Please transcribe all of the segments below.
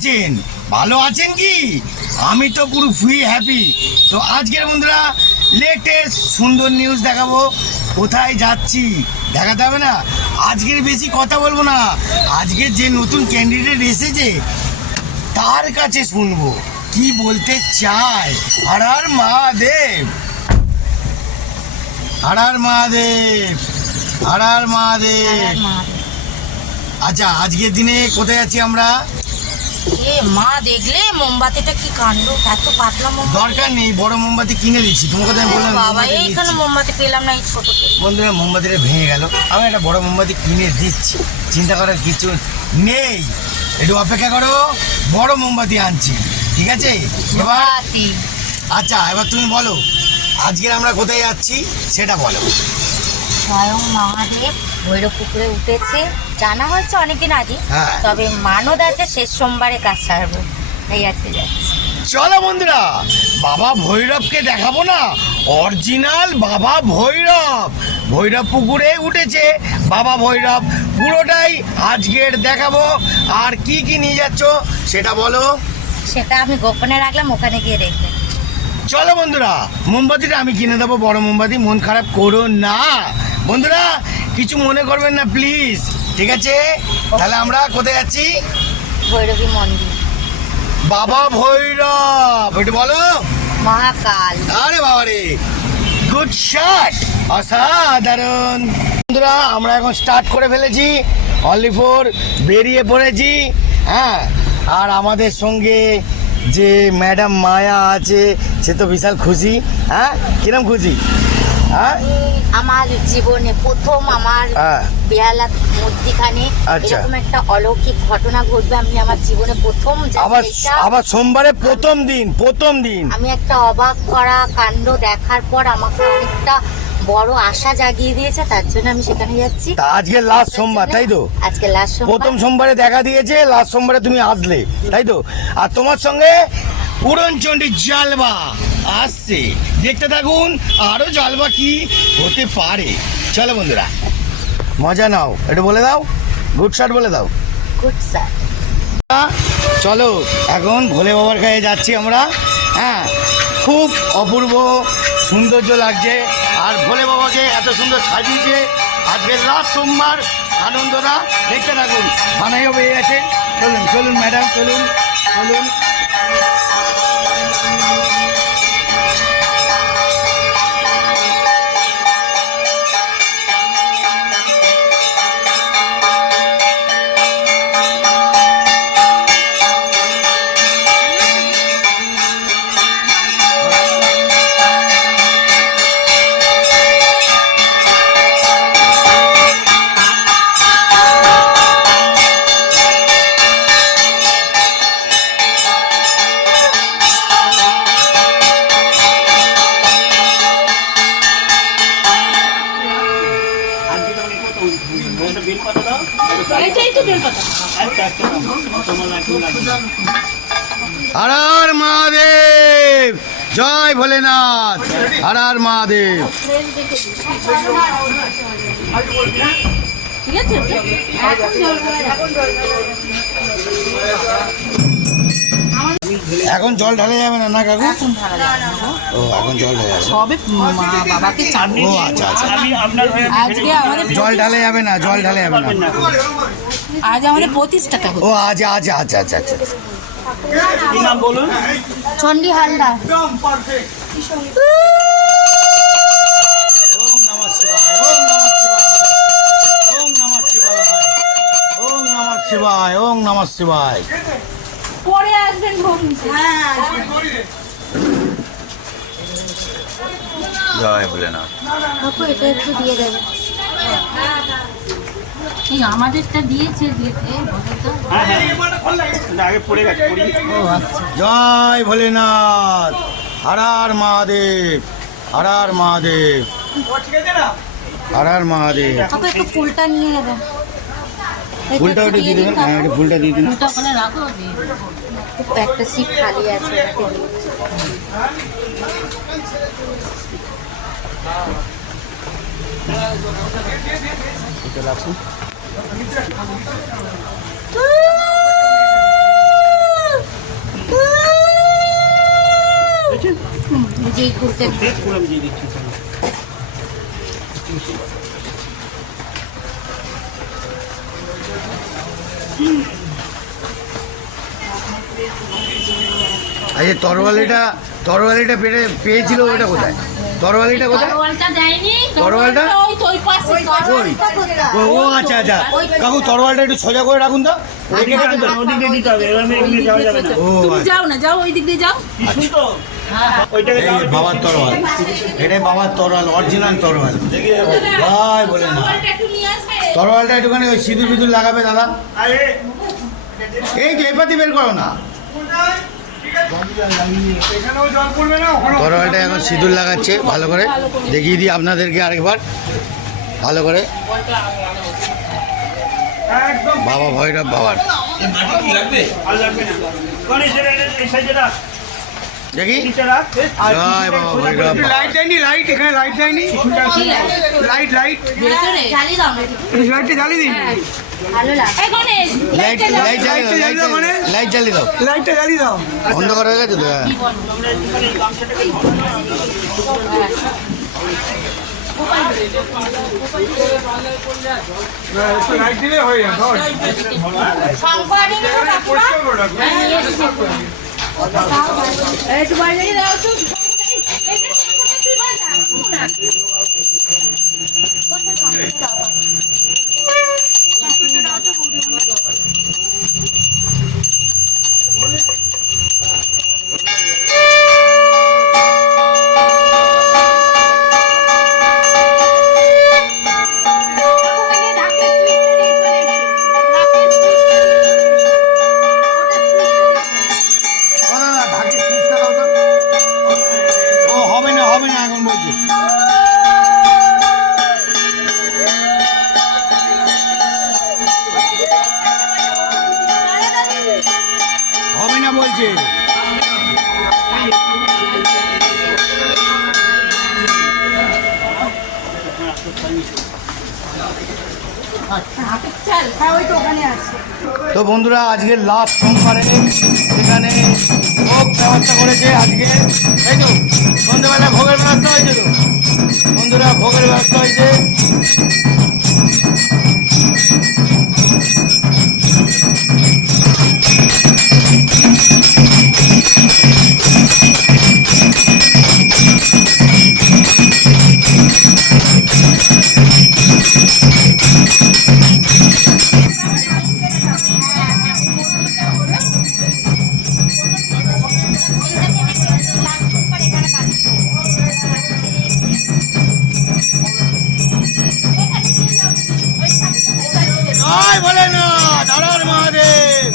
আছেন? ভালো আছেন কি? আমি তো পুরো ফুল হ্যাপি। তো আজকের বন্ধুরা লেটেস্ট সুন্দর নিউজ দেখাবো। কোথায় যাচ্ছি দেখাতে হবে না? আজকের বেশি কথা বলবো না, আজকে যে নতুন ক্যান্ডিডেট এসেছে তার কাছে শুনবো কি বলতে চায়। হর হর মহাদেব, হর হর মহাদেব, হর হর মহাদেব। আচ্ছা, আজকের দিনে কোথায় যাচ্ছি আমরা? এ মা, দেখলে মোমবাতিটা কি কাণ্ড, এত পাতলা মোমবাতি। দরকার নেই, বড় মোমবাতি কিনে দিচ্ছি তোমাকে। আমি বললাম বাবা, এইখানে মোমবাতি পেলাম না, এই ছোট। বন্ধুরা মোমবাতিটা ভেঙে গেল, আমি একটা বড় মোমবাতি কিনে দিচ্ছি, চিন্তা করার কিছু নেই। একটু অপেক্ষা করো, বড় মোমবাতি আনছি, ঠিক আছে? এবার আচ্ছা, এবার তুমি বলো আজকে আমরা কোথায় যাচ্ছি সেটা বলো। স্বয়ং মহাদেব ভৈরব পুকুরে উঠেছে, জানা হয়েছে অনেকদিন আগে। হ্যাঁ। তবে মানদ আছে শেষ সোমবারে কাজ ছাড়বো, এই আজকে যাচ্ছি। চলো বন্ধুরা, বাবা ভৈরবকে দেখাবো না, অরিজিনাল বাবা ভৈরব। ভৈরব পুকুরে উঠেছে বাবা ভৈরব, পুরোটাই আজকের দেখাবো। আর কি কি নিয়ে যাচ্ছ সেটা বলো। সেটা আমি গোপনে রাখলাম, ওখানে গিয়ে দেখবে। চলো বন্ধুরা, মোমবাতিটা আমি কিনে দেবো, বড় মোমবাতি। মন খারাপ করো না বন্ধুরা, কিছু মনে করবেন না প্লিজ, ঠিক আছে? তাহলে আমরা কোথায় যাচ্ছি? ভৈরবী মন্দির, বাবা ভৈরব, একটু বলো। মহাকাল। আরে বাবা রে, গুড শট, অসাধারণ। বন্ধুরা আমরা এখন স্টার্ট করে ফেলেছি, অনলি ফর বেরিয়ে পড়েছি। হ্যাঁ, আর আমাদের সঙ্গে যে ম্যাডাম মায়া আছে সে তো বিশাল খুশি। হ্যাঁ, কিরম খুশি? হ্যাঁ, আমার জীবনে প্রথম আমার বেহালার মধ্যখানে আচ্ছা। এরকম একটা অলৌকিক ঘটনা ঘটবে। আমি আমার জীবনে প্রথম আবার সোমবারে প্রথম দিন আমি একটা অবাক করা কাণ্ড দেখার পর আমাকে অনেকটা বড় আশা জাগিয়ে দিয়েছে, তার জন্য আমি সেখানে যাচ্ছি। আজকে লাস্ট সোমবার, তাই তো? আজকে লাস্ট সোমবার। প্রথম সোমবারে দেখা দিয়েছে, লাস্ট সোমবারে তুমি আসলে, তাই তো? আর তোমার সঙ্গে উড়নচণ্ডী জালবা আসছে, দেখতে থাকুন আরো জালবা কি হতে পারে। চলো বন্ধুরা, মজা নাও, একটু বলে দাও, গুড শট বলে দাও। Good sir. চলো এখন ভোলে বাবার কাছে যাচ্ছি আমরা। হ্যাঁ, খুব অপূর্ব সৌন্দর্য লাগছে, আর ভোলে বাবাকে এত সুন্দর সাজিয়েছে। আজকে লাস্ট সোমবার, আনন্দটা দেখতে থাকুন। থানায়ও বেরিয়ে গেছে, চলুন চলুন ম্যাডাম, চলুন চলুন। হর হর মহাদেব, জয় ভোলেনাথ, হর হর মহাদেব। এখন জল ঢালা যাবে না, না কাকু? ও, এখন জল ঢালা যাবে। সবে বাবাকে চান। ও আচ্ছা আচ্ছা, আজকে আমাদের জল ঢালা যাবে না, জল ঢালা যাবে না। আজ আমাদের প্রতিষ্ঠা। ও আচ্ছা আচ্ছা আচ্ছা আচ্ছা আচ্ছা। চণ্ডী হালদার। ওম নমঃ শিবায়, ওম নমঃ শিবায়, ওম নমঃ শিবায়, ওম নমঃ শিবায়, ওম নমঃ শিবায়। পরে আসবেন জয় ভোলেনাথ। কাকু এটা একটু দিয়ে দেবে। এই আমাদেরটা দিয়েছে দিয়েছে জয় ভোলেনাথ, হর হর মহাদেব, হর হর মহাদেব, হর হর মহাদেব। কাকু একটু ফুলটা নিয়ে যাবে। ফুলটা ওটা দিয়ে দেবেন, হ্যাঁ একটু ফুলটা দিয়ে দিন। দুটো ওখানে রাখো। একটা সিট খালি আছে, এই যে এই কুর্তে পুরো আমি দিয়ে দিচ্ছি চলো। আচ্ছা তরোয়ালিটা পেয়েছিল ওটা কোথায়? তরোয়ালিটা কোথায়? তরোয়ালটা দেয়নি, তরোয়ালটা? ওই তো ওই পাশে। কই? ও আচ্ছা আচ্ছা কাকু তরোয়ালটা একটু সোজা করে রাখুন তো। রেখে গেছেন তো? ওদিকে দিতে হবে, এভাবে এমনি যাওয়া যাবে না। ও তুমি আচ্ছা। যাও না, যাও ওই দিক দিয়ে যাও। ত্রিশূল তো? ওইটাকে দাও, এই বাবার তরোয়াল, এটাই বাবার তরোয়াল, অরিজিনাল তরোয়াল। ভাই বলে না, তরোয়ালটা একটু নিয়ে আসবে। তরোয়ালটা একটুখানি ওই সিঁদুর বিদুর লাগাবে দাদা। আরে এই যে এপাতি বের করো না। এখানেও জল পড়বে না, ওখানেও তরোয়ালটা এখন সিঁদুর লাগাচ্ছে ভালো করে, দেখিয়ে দিই আপনাদেরকে আরেকবার ভালো করে। একদম বাবা ভৈরব বাবার ভালো লাগবে না। গণেশ এই সাইডে রাখ, দেখি। নিচে রাখ। আর জয় বাবা ভৈরব বাবা। লাইট দেয়নি, লাইট এখানে লাইট দেয়নি, লাইট ভেতরে। জ্বালিয়ে দাও না একটু। লাইটটা জ্বালিয়ে দিন, ভালো লাগে। এই গণেশ, লাইট লাইট জ্বালিয়ে দাও, লাইট জ্বালিয়ে দাও। লাইটটা জ্বালিয়ে দাও। অন্ধকার হয়ে গেছে তো। হ্যাঁ। একটু লাইট দিলে হয়ে যাবে। শঙ্খ আনিয়ে দেবো কাকুরা? হ্যাঁ, নিয়ে এসছি। একটু বাইরে দাও তো। এটা তুই বাজা, না। ও হবে না এখন বলছি। হবে না বলছে। চল। তো বন্ধুরা আজকে লাস্ট সোমবারে সেখানে ভোগ ব্যবস্থা করেছে আজকে, তাই তো? সন্ধ্যেবেলা ভোগের ব্যবস্থা হয়েছে তো বন্ধুরা, ভোগের ব্যবস্থা হয়েছে। জয় বলে না দাদার মহাদেব।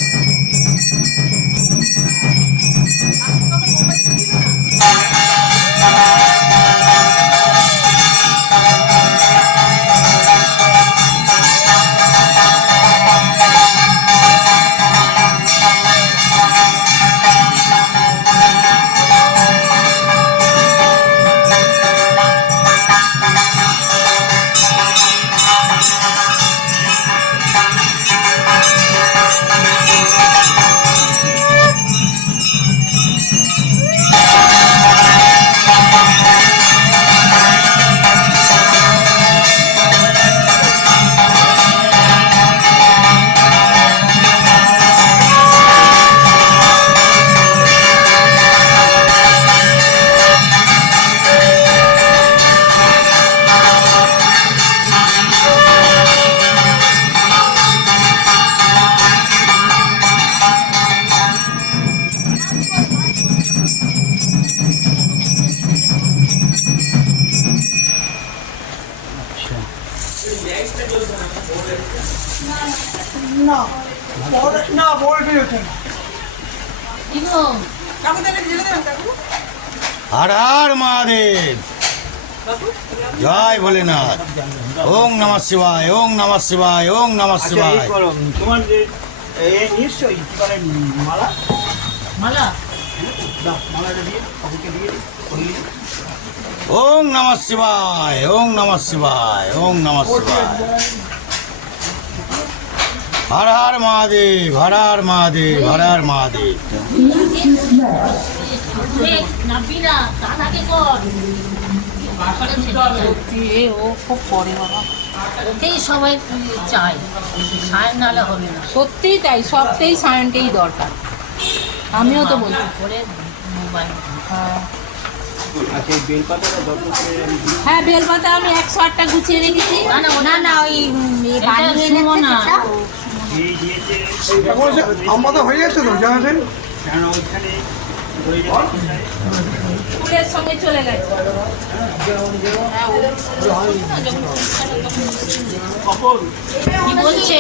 না বড় বেরোচ্ছে না। কি গো? হর হর মহাদেব। জয় ভোলেনাথ। ওং নমঃ শিবায়, ওং নমঃ শিবায়, ওং নমঃ আচ্ছা, শিবায়। এই করো, তোমার যে নিশ্চয়ই কি বলে মালা মালা। দাও, মালাটা দিয়ে কাকুকে দিয়ে দিই, করলি। ওং নমঃ শিবায়, ওং নমঃ শিবায়, ওং নমঃ শিবায়। হর হর মহাদেব, হর হর মহাদেব, হর হর মহাদেব। নাবি না দাদাকে কর এ ও খুব পরে বাবা, ওকেই সবাই চায়, সায়ন নালে হবে না। সত্যিই তাই, সবটাই সায়নকেই দরকার। আমিও তো বলছি করে মোবাইল হ্যাঁ, বেলপাতা আমি 108টা গুছিয়ে রেখেছি। না না ওই বানিয়ে শুনো না। আমাদের হয়ে যাচ্ছে তো জানাতেন ফুলের সঙ্গে চলে গেছে। কি বলছে?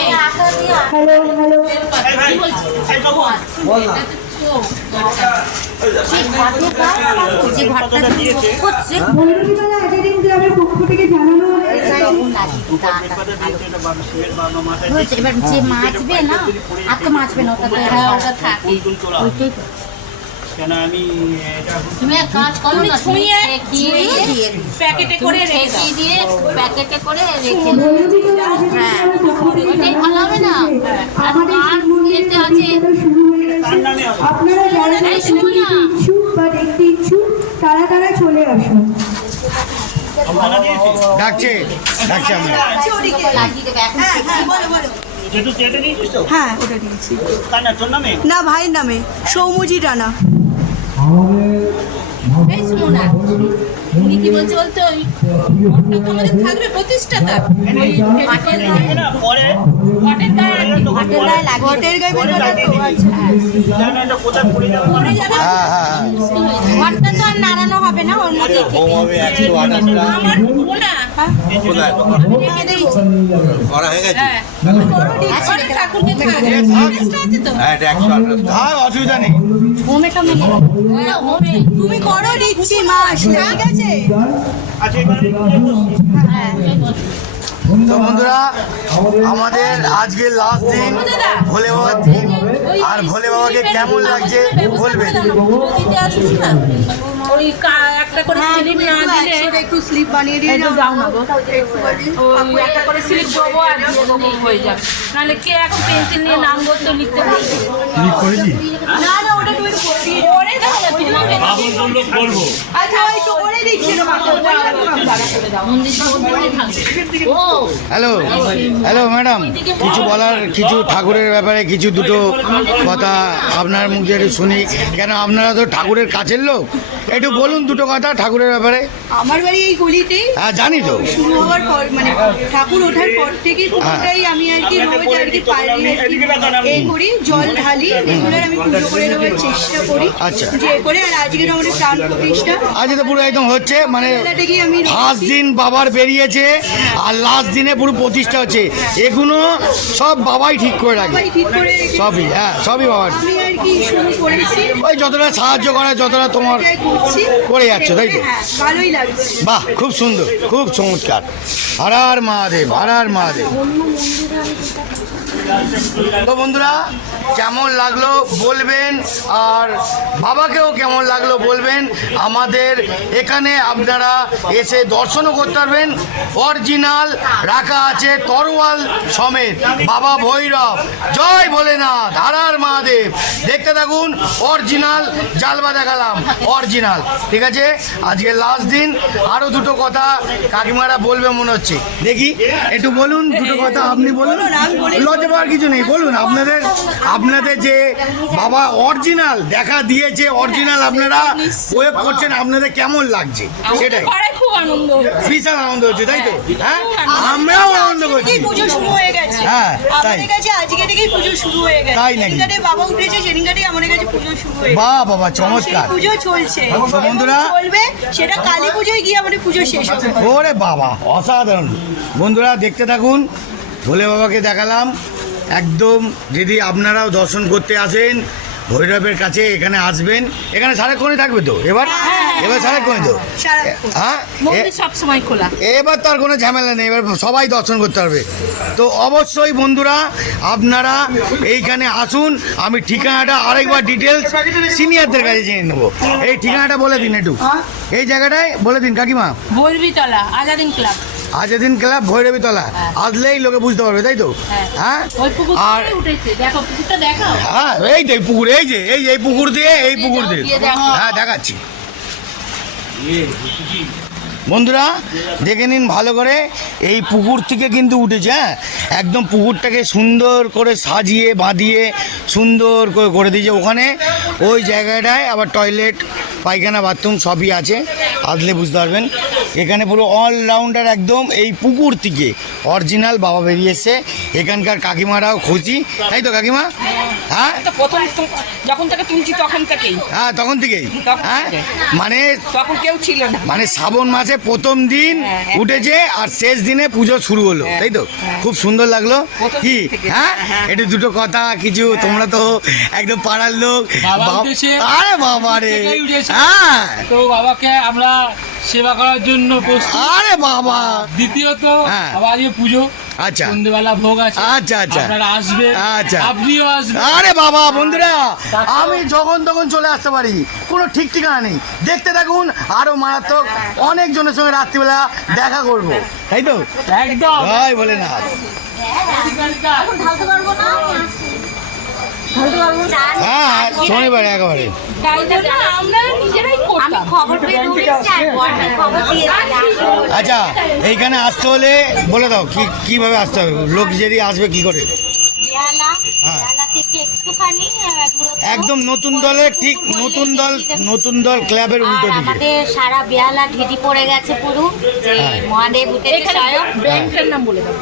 কি বলছে? যে ঘরটা করছে ভৈরবীতলা একাডেমি ক্লাবের পক্ষ থেকে জানানো হয়েছে। এবার যে মাছবে না, আর তো মাছবে না, ওটা তো ওটা থাকে, ওইটাই তো। কেন আমি তুমি এক কাজ করো না, ছুঁয়ে দিয়ে দিয়ে প্যাকেটে করে রেখে দাও। দিয়ে প্যাকেটে করে রেখে দাও। ভৈরবীতলা একাডেমি হ্যাঁ, ক্লাবের পক্ষ থেকে ওইটাই ভালো হবে না? আর আমাদের কার ইয়েতে আছে? শুরু হয়ে গেছে। আপনারা যারা যারা এই শোনো না। ইচ্ছুক বা দেখতে ইচ্ছুক তারা তারা চলে আসুন। ডাকছে ডাকছে আমি লাগিয়ে দেবে এখন। যেটু চেটে নিয়েছিস তো হ্যাঁ ওটা দিয়েছি। কার না তোর নামে না ভাইয়ের নামে সৌমজি রানা। এই শুনো না, উনি কি বলছে বলতো, ওই ঘরটা তো আমাদের থাকবে প্রতিষ্ঠাতা, ওই ঘাটের গায়ে, না পরে ঘাটের গায়ে আর কি, ঘাটের গায়ে লাগিয়ে ঘটের গায়ে বেরোটা তো জানো এটা কোথায় পড়ে যাবে পড়ে যাবে। হ্যাঁ হ্যাঁ হ্যাঁ। ঘরটা তো আর নাড়ানো হবে না, ওর মধ্যে আমার বোনা রেখে দিয়েছি। হ্যাঁ, ঘরে ঠাকুরকে থাকে, আছে তো। হ্যাঁ অসুবিধা নেই। হোমেটা মেলে হ্যাঁ, হবে। তুমি করো দিচ্ছি মাস ঠিক আছে। আচ্ছা এবারে তো বন্ধুরা, আমাদের আজকে লাস্ট দিন ভোলে বাবার দিন। আর ভোলে বাবাকে কেমন লাগছে বলবেন। নদীতে আসছি না, ওই একটা করে স্লিপ না দিলে একটু স্লিপ বানিয়ে দিয়ে একটু দাও। দাও না গো, ওই একটা করে স্লিপ দেবো আর দিয়ে দেবো, হয়ে যাবে। নাহলে কে এখন পেন্সিল নিয়ে নাম বলতে লিখতে পারবে? না না ওটা তুমি একটু করে দিয়ে করে দাও না তোমাকে। বাবুর বললো করবো আচ্ছা ওই একটু করে দিচ্ছি না মন্দিরটা ওখানে থাকবে। ও হ্যালো হ্যালো ম্যাডাম, কিছু বলার, কিছু ঠাকুরের ব্যাপারে কিছু দুটো কথা আপনার মুখ দিয়ে একটু শুনি। কেন আপনারা তো ঠাকুরের কাছের লোক, একটু বলুন দুটো কথা ঠাকুরের ব্যাপারে। আমার বাড়ি এই গলিতেই হ্যাঁ জানি তো। শুরু হওয়ার পর মানে ঠাকুর ওঠার পর থেকে পুরোটাই আমি আর কি রোজ আর কি এই করি, জল ঢালি, রেগুলার আমি পুজো করে নেওয়ার চেষ্টা করি। আচ্ছা। যে করে আর আজকে আমাদের প্রাণ প্রতিষ্ঠা আজ তো পুরো একদম হচ্ছে, মানে বেলা থেকেই আমি ফার্স্ট দিন বাবার বেরিয়েছে আর লাস্ট দিনে পুরো প্রতিষ্ঠা হচ্ছে। এগুলো সব বাবাই ঠিক করে রাখে, সবাই ঠিক করে রেখেছি। সবই। হ্যাঁ সবই বাবার। আমি আর কি শুরু করেছি, ওই যতটা সাহায্য করে, যতটা তোমার এটাই করছি, করে যাচ্ছ, তাই তো? হ্যাঁ ভালোই লাগছে। বাহ, খুব সুন্দর, খুব চমৎকার। হর হর মহাদেব, হর হর মহাদেব। তো বন্ধুরা, কেমন লাগলো বলবেন, আর বাবাকেও কেমন লাগলো বলবেন। আমাদের এখানে আপনারা এসে দর্শনও করতে পারবেন। অরিজিনাল রাখা আছে তরোয়াল সমেত বাবা ভৈরব। জয় ভোলেনাথ, হর হর মহাদেব। দেখতে থাকুন, অরিজিনাল জালবা দেখালাম, অরিজিনাল। ঠিক আছে, আজকে লাস্ট দিন। আরও দুটো কথা কাকিমারা বলবে মনে হচ্ছে, দেখি একটু বলুন দুটো কথা। আপনি বলুন, লজ্জা পাওয়ার কিছু নেই, বলুন। আপনাদের যে বাবা অরিজিনাল দেখা দিয়েছে, অরিজিনাল আপনারা প্রয়োগ করছেন, আপনাদের কেমন লাগছে সেটাই। খুব আনন্দ হচ্ছে। বিশাল আনন্দ হচ্ছে, তাই তো? হ্যাঁ, আমরাও আনন্দ করছি। এই পুজো শুরু হয়ে গেছে। হ্যাঁ, তাই। আমাদের কাছে আজকে থেকেই পুজো শুরু হয়ে গেছে। তাই নাকি? যেদিনকারে বাবা উঠেছে সেদিনকারেই আমাদের কাছে পুজো শুরু হয়ে গেছে। বাহ বাবা, সেই চমৎকার। পুজো চলছে তো বন্ধুরা, এবং চলবে, সেটা কালী পুজোয় গিয়ে আমাদের পুজো শেষ হবে। ওরে বাবা, অসাধারণ। বন্ধুরা দেখতে থাকুন, ভোলে বাবাকে দেখালাম একদম। যদি আপনারাও দর্শন করতে আসেন ভৈরবের কাছে, এখানে আসবেন। এখানে সারাক্ষণই থাকবে তো এবার? এবার সারাক্ষণই তো? সারাক্ষণ। হ্যাঁ, মন্দির সব সময় খোলা। এবার তো আর কোনো ঝামেলা নেই, এবার সবাই দর্শন করতে পারবে। তো অবশ্যই বন্ধুরা আপনারা এইখানে আসুন। আমি ঠিকানাটা আরেকবার ডিটেলস সিনিয়রদের কাছে জেনে নেবো। এই ঠিকানাটা বলে দিন একটু, এই জায়গাটায় বলে দিন কাকিমা। বৈরবীতলা আজাদিন ক্লাব। আজাদিন ক্লাব ভৈরবীতলা আসলেই লোকে বুঝতে পারবে, তাই তো? হ্যাঁ ওই পুকুর আর থেকে উঠেছে, দেখো পুকুরটা দেখাও। হ্যাঁ এই তো এই পুকুর, এই পুকুর দিয়ে এই পুকুর দিয়ে, দিয়ে দেখো। হ্যাঁ দেখাচ্ছি বন্ধুরা, দেখে নিন ভালো করে। এই পুকুর থেকে কিন্তু উঠেছে, হ্যাঁ একদম পুকুরটাকে সুন্দর করে সাজিয়ে বাঁধিয়ে সুন্দর করে দিয়েছে। ওখানে ওই জায়গাটায় আবার টয়লেট পায়খানা বাথরুম সবই আছে, আসলে বুঝতে পারবেন। এখানে পুরো অলরাউন্ডার একদম এই পুকুর থেকে অরিজিনাল বাবা বেরিয়ে এসছে। এখানকার কাকিমারাও খুশি, তাই তো কাকিমা? হ্যাঁ প্রথম যখন থেকে তুলছি তখন থেকেই, হ্যাঁ তখন থেকেই, হ্যাঁ মানে তখন কেউ ছিল না। মানে শ্রাবণ মাসে প্রথম দিন উঠেছে আর শেষ দিনে পুজো শুরু হলো, তাই তো? খুব সুন্দর লাগলো কি? হ্যাঁ একটু দুটো কথা কিছু, তোমরা তো একদম পাড়ার লোক। আরে বাবা রে, হ্যাঁ তো বাবাকে আমরা সেবা করার জন্য প্রস্তুত। আরে বাবা, দ্বিতীয়ত হ্যাঁ। আবার আজকে পুজো, আচ্ছা সন্ধ্যেবেলা ভোগ আছে, আচ্ছা আচ্ছা আপনারা আসবে, আচ্ছা আপনিও আসবেন। আরে বাবা বন্ধুরা, আমি যখন তখন চলে আসতে পারি, কোনো ঠিক ঠিকানা নেই। দেখতে থাকুন, আরো মারাত্মক অনেক জনের সঙ্গে রাত্রিবেলা দেখা করব, তাই তো? একদম জয় বলে না। হ্যাঁ শনিবার একেবারে ডালটা না আমরা নিজেরাই করতাম। খবর পেয়ে দৌড়েছি আর বর্ণার খবর দিয়েছি। আচ্ছা এইখানে আসতে হলে বলে দাও কিভাবে আসতে হবে, লোক যদি আসবে কি করে? বেহালা হ্যাঁ। বেহালা থেকে একটুখানি দূরত্ব। একদম নতুন দল ক্লাবের উল্টো আর দিকে। আমাদের সারা বেহালা ঢিটি পড়ে গেছে পুরো, যে হ্যাঁ। মহাদেব উঠেছে স্বয়ং, ব্যাংকটার নাম বলে দাও।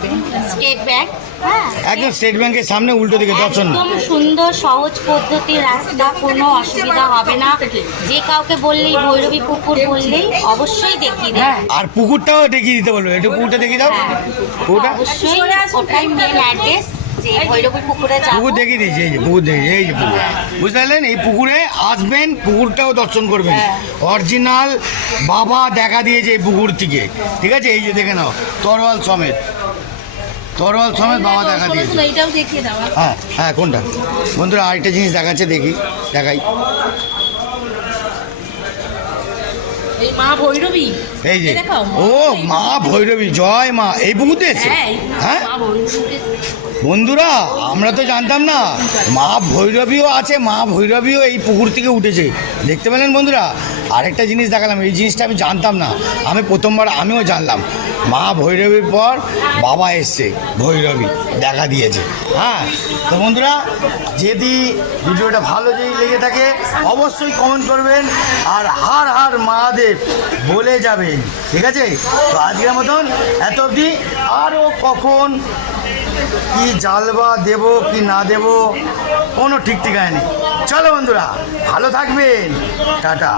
State bank. হ্যাঁ একদম স্টেট ব্যাংকের সামনে উল্টো দিকে দর্শন। একদম সুন্দর সহজ পদ্ধতির রাস্তা, কোনো অসুবিধা হবে না। যে কাউকে বললেই ভৈরবী পুকুর বললেই অবশ্যই দেখিয়ে দেবে। আর পুকুরটাও দেখিয়ে দিতে বলবো, একটু পুকুরটা দেখিয়ে দাও। পুকুরটা অবশ্যই ওটাই মেন অ্যাড্রেস, যে ভৈরবী পুকুরে যাবো। পুকুর দেখিয়ে দিয়েছি, এই যে পুকুর দেখি, এই যে পুকুর, বুঝতে পারলেন? এই পুকুরে আসবেন, পুকুরটাও দর্শন করবেন। অরিজিনাল বাবা দেখা দিয়েছে এই পুকুর থেকে, ঠিক আছে? এই যে দেখে নাও, তরোয়াল সমেত বাবা দেখা দিয়েছে। এইটাও দেখিয়ে দাও। হ্যাঁ হ্যাঁ কোনটা বন্ধুরা? আরেকটা জিনিস দেখাচ্ছে, দেখাই। এই মা ভৈরবী, এই যে দেখাও। ও মা ভৈরবী, জয় মা। এই পুকুরতে এসে, হ্যাঁ মা ভৈরবী। বন্ধুরা আমরা তো জানতাম না মা ভৈরবীও আছে, মা ভৈরবীও এই পুকুর থেকে উঠেছে, দেখতে পেলেন বন্ধুরা? আরেকটা জিনিস দেখালাম, এই জিনিসটা আমি জানতাম না, আমি প্রথমবার আমিও জানলাম। মা ভৈরবীর পর বাবা এসছে, ভৈরবী দেখা দিয়েছে। হ্যাঁ তো বন্ধুরা, যদি ভিডিওটা ভালো যদি লেগে থাকে অবশ্যই কমেন্ট করবেন, আর হার হার মহাদেব বলে যাবেন, ঠিক আছে? তো আজকের মতন এত অবধি। আরও কখন কি জালবা দেব কি না দেব কোনো ঠিক ঠিকানা নেই। চলো বন্ধুরা, ভালো থাকবেন, টাটা।